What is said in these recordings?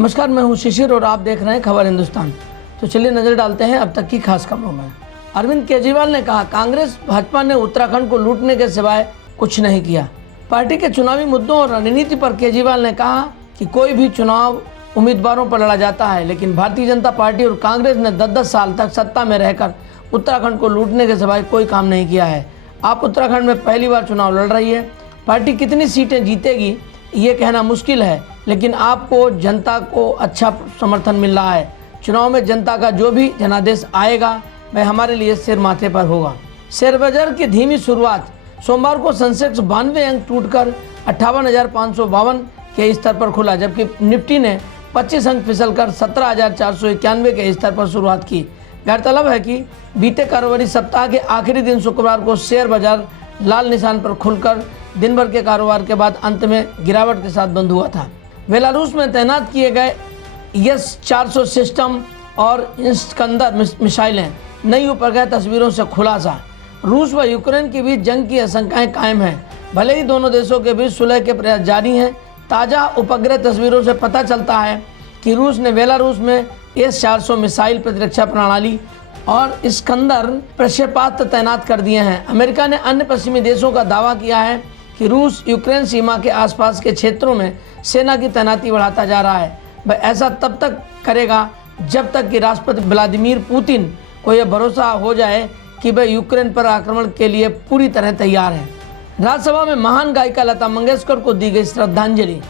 नमस्कार, मैं हूं शिशिर और आप देख रहे हैं खबर हिंदुस्तान। तो चलिए नजर डालते हैं अब तक की खास खबरों में। अरविंद केजरीवाल ने कहा, कांग्रेस भाजपा ने उत्तराखंड को लूटने के सिवाय कुछ नहीं किया। पार्टी के चुनावी मुद्दों और रणनीति पर केजरीवाल ने कहा कि कोई भी चुनाव उम्मीदवारों पर लड़ा जाता है, लेकिन भारतीय जनता पार्टी और कांग्रेस ने 10-10 साल तक सत्ता में रहकर उत्तराखंड को लूटने के सिवाय कोई काम नहीं किया है। आप उत्तराखंड में पहली बार चुनाव लड़ रही है। पार्टी कितनी सीटें जीतेगी ये कहना मुश्किल है, लेकिन आपको जनता को अच्छा समर्थन मिल रहा है। चुनाव में जनता का जो भी जनादेश आएगा वह हमारे लिए सिर माथे पर होगा। शेयर बाजार की धीमी शुरुआत। सोमवार को सेंसेक्स 92 अंक टूटकर 58,552 के स्तर पर खुला, जबकि निफ्टी ने 25 अंक फिसलकर 17,491 के स्तर पर शुरुआत की। गौरतलब है कि बीते कारोबारी सप्ताह के आखिरी दिन शुक्रवार को शेयर बाजार लाल निशान पर खुलकर दिन भर के कारोबार के बाद अंत में गिरावट के साथ बंद हुआ था। बेलारूस में तैनात किए गए S-400 सिस्टम और इस्कंदर मिसाइलें, नई उपग्रह तस्वीरों से खुलासा। रूस व यूक्रेन के बीच जंग की आशंकाएं कायम हैं। भले ही दोनों देशों के बीच सुलह के प्रयास जारी हैं, ताज़ा उपग्रह तस्वीरों से पता चलता है कि रूस ने बेलारूस में S-400 मिसाइल प्रतिरक्षा प्रणाली और इस्कंदर प्रक्षेपास्त्र तैनात कर दिए हैं। अमेरिका ने अन्य पश्चिमी देशों का दावा किया है कि रूस यूक्रेन सीमा के आसपास के क्षेत्रों में सेना की तैनाती बढ़ाता जा रहा है। वह ऐसा तब तक करेगा जब तक कि राष्ट्रपति व्लादिमीर पुतिन को यह भरोसा हो जाए कि वह यूक्रेन पर आक्रमण के लिए पूरी तरह तैयार है। राज्यसभा में महान गायिका लता मंगेशकर को दी गई श्रद्धांजलि।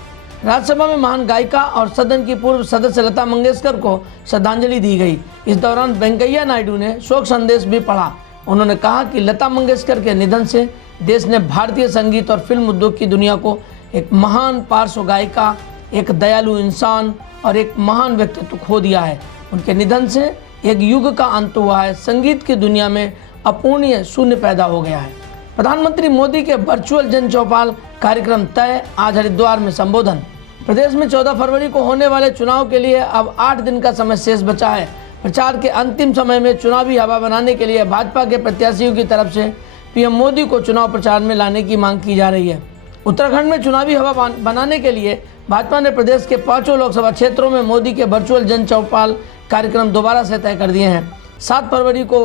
राज्यसभा में महान गायिका और सदन की पूर्व सदस्य लता मंगेशकर को श्रद्धांजलि दी गई। इस दौरान वेंकैया नायडू ने शोक संदेश भी पढ़ा। उन्होंने कहा कि लता मंगेशकर के निधन से देश ने भारतीय संगीत और फिल्म उद्योग की दुनिया को एक महान पार्श्व गायिका, एक दयालु इंसान और एक महान व्यक्तित्व खो दिया है। उनके निधन से एक युग का अंत हुआ है। संगीत की दुनिया में अपूर्णीय शून्य पैदा हो गया है। प्रधानमंत्री मोदी के वर्चुअल जन चौपाल कार्यक्रम तय, आज हरिद्वार में संबोधन। प्रदेश में 14 फरवरी को होने वाले चुनाव के लिए अब 8 दिन का समय शेष बचा है। प्रचार के अंतिम समय में चुनावी हवा बनाने के लिए भाजपा के प्रत्याशियों की तरफ से पीएम मोदी को चुनाव प्रचार में लाने की मांग की जा रही है। उत्तराखंड में चुनावी हवा बनाने के लिए भाजपा ने प्रदेश के 5 लोकसभा क्षेत्रों में मोदी के वर्चुअल जन चौपाल कार्यक्रम दोबारा से तय कर दिए हैं। 7 फरवरी को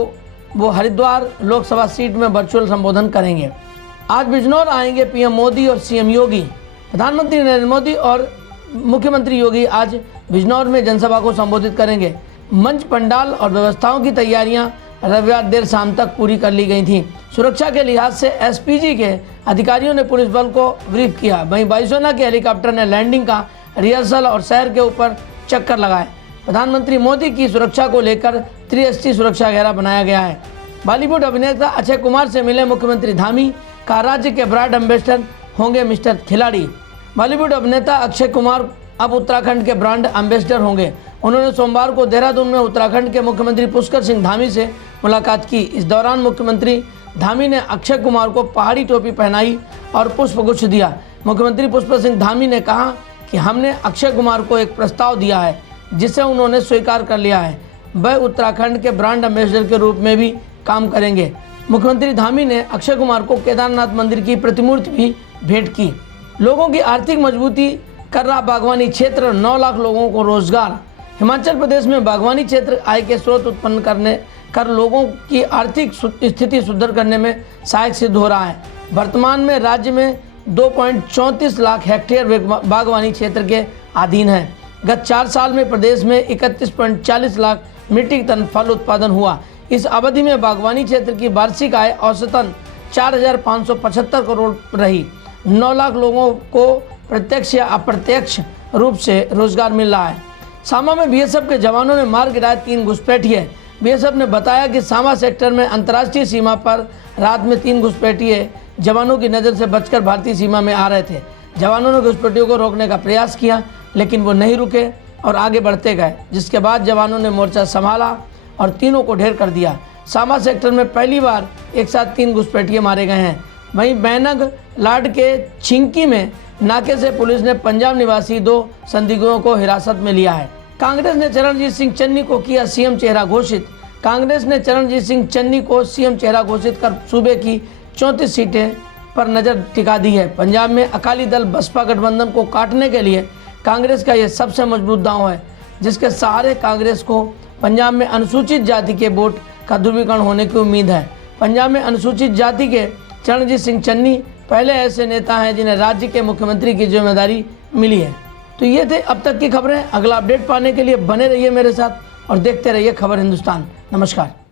वो हरिद्वार लोकसभा सीट में वर्चुअल संबोधन करेंगे। आज बिजनौर आएंगे पीएम मोदी और सीएम योगी। प्रधानमंत्री नरेंद्र मोदी और मुख्यमंत्री योगी आज बिजनौर में जनसभा को संबोधित करेंगे। मंच, पंडाल और व्यवस्थाओं की तैयारियां रविवार देर शाम तक पूरी कर ली गई थी। सुरक्षा के लिहाज से एसपीजी के अधिकारियों ने पुलिस बल को ब्रीफ किया। वहीं वायुसेना के हेलीकॉप्टर ने लैंडिंग का रिहर्सल और शहर के ऊपर चक्कर लगाए। प्रधानमंत्री मोदी की सुरक्षा को लेकर 360 सुरक्षा घेरा बनाया गया है। बॉलीवुड अभिनेता अक्षय कुमार से मिले मुख्यमंत्री धामी, का राज्य के ब्रांड एम्बेसडर होंगे मिस्टर खिलाड़ी। बॉलीवुड अभिनेता अक्षय कुमार अब उत्तराखंड के ब्रांड एम्बेसडर होंगे। उन्होंने सोमवार को देहरादून में उत्तराखंड के मुख्यमंत्री पुष्कर सिंह धामी से मुलाकात की। इस दौरान मुख्यमंत्री धामी ने अक्षय कुमार को पहाड़ी टोपी पहनाई और पुष्पगुच्छ दिया। मुख्यमंत्री पुष्कर सिंह धामी ने कहा कि हमने अक्षय कुमार को एक प्रस्ताव दिया है जिसे उन्होंने स्वीकार कर लिया है। वह उत्तराखंड के ब्रांड एम्बेसडर के रूप में भी काम करेंगे। मुख्यमंत्री धामी ने अक्षय कुमार को केदारनाथ मंदिर की प्रतिमूर्ति भी भेंट की। लोगों की आर्थिक मजबूती कर रहा बागवानी क्षेत्र, 9 लाख लोगों को रोजगार। हिमाचल प्रदेश में बागवानी क्षेत्र आय के स्रोत उत्पन्न कर लोगों की आर्थिक स्थिति सुधार करने में सहायक सिद्ध हो रहा है। वर्तमान में राज्य में 2.34 लाख हेक्टेयर बागवानी क्षेत्र के अधीन है। गत 4 साल में प्रदेश में 31.40 लाख मीट्रिक टन फल उत्पादन हुआ। इस अवधि में बागवानी क्षेत्र की वार्षिक आय औसतन 4,575 करोड़ रही। 9 लाख लोगों को प्रत्यक्ष या अप्रत्यक्ष रूप से रोजगार मिल रहा है। सामा में बीएसएफ के जवानों ने मार गिराए 3 घुसपैठिए। बीएसएफ ने बताया कि सामा सेक्टर में अंतर्राष्ट्रीय सीमा पर रात में 3 घुसपैठिए जवानों की नज़र से बचकर भारतीय सीमा में आ रहे थे। जवानों ने घुसपैठियों को रोकने का प्रयास किया, लेकिन वो नहीं रुके और आगे बढ़ते गए, जिसके बाद जवानों ने मोर्चा संभाला और तीनों को ढेर कर दिया। सामा सेक्टर में पहली बार एक साथ 3 घुसपैठिए मारे गए हैं। वहीं बैनग लाड के छिंकी में नाके से पुलिस ने पंजाब निवासी 2 संदिग्धों को हिरासत में लिया है। कांग्रेस ने चरणजीत सिंह चन्नी को किया सीएम चेहरा घोषित। कांग्रेस ने चरणजीत सिंह चन्नी को सीएम चेहरा घोषित कर सूबे की 34 सीटें पर नजर टिका दी है। पंजाब में अकाली दल बसपा गठबंधन को काटने के लिए कांग्रेस का यह सबसे मजबूत दांव है जिसके सहारे कांग्रेस को पंजाब में अनुसूचित जाति के वोट का ध्रुवीकरण होने की उम्मीद है। पंजाब में अनुसूचित जाति के चरणजीत सिंह चन्नी पहले ऐसे नेता हैं जिन्हें राज्य के मुख्यमंत्री की जिम्मेदारी मिली है। तो ये थे अब तक की खबरें। अगला अपडेट पाने के लिए बने रहिए मेरे साथ और देखते रहिए खबर हिंदुस्तान। नमस्कार।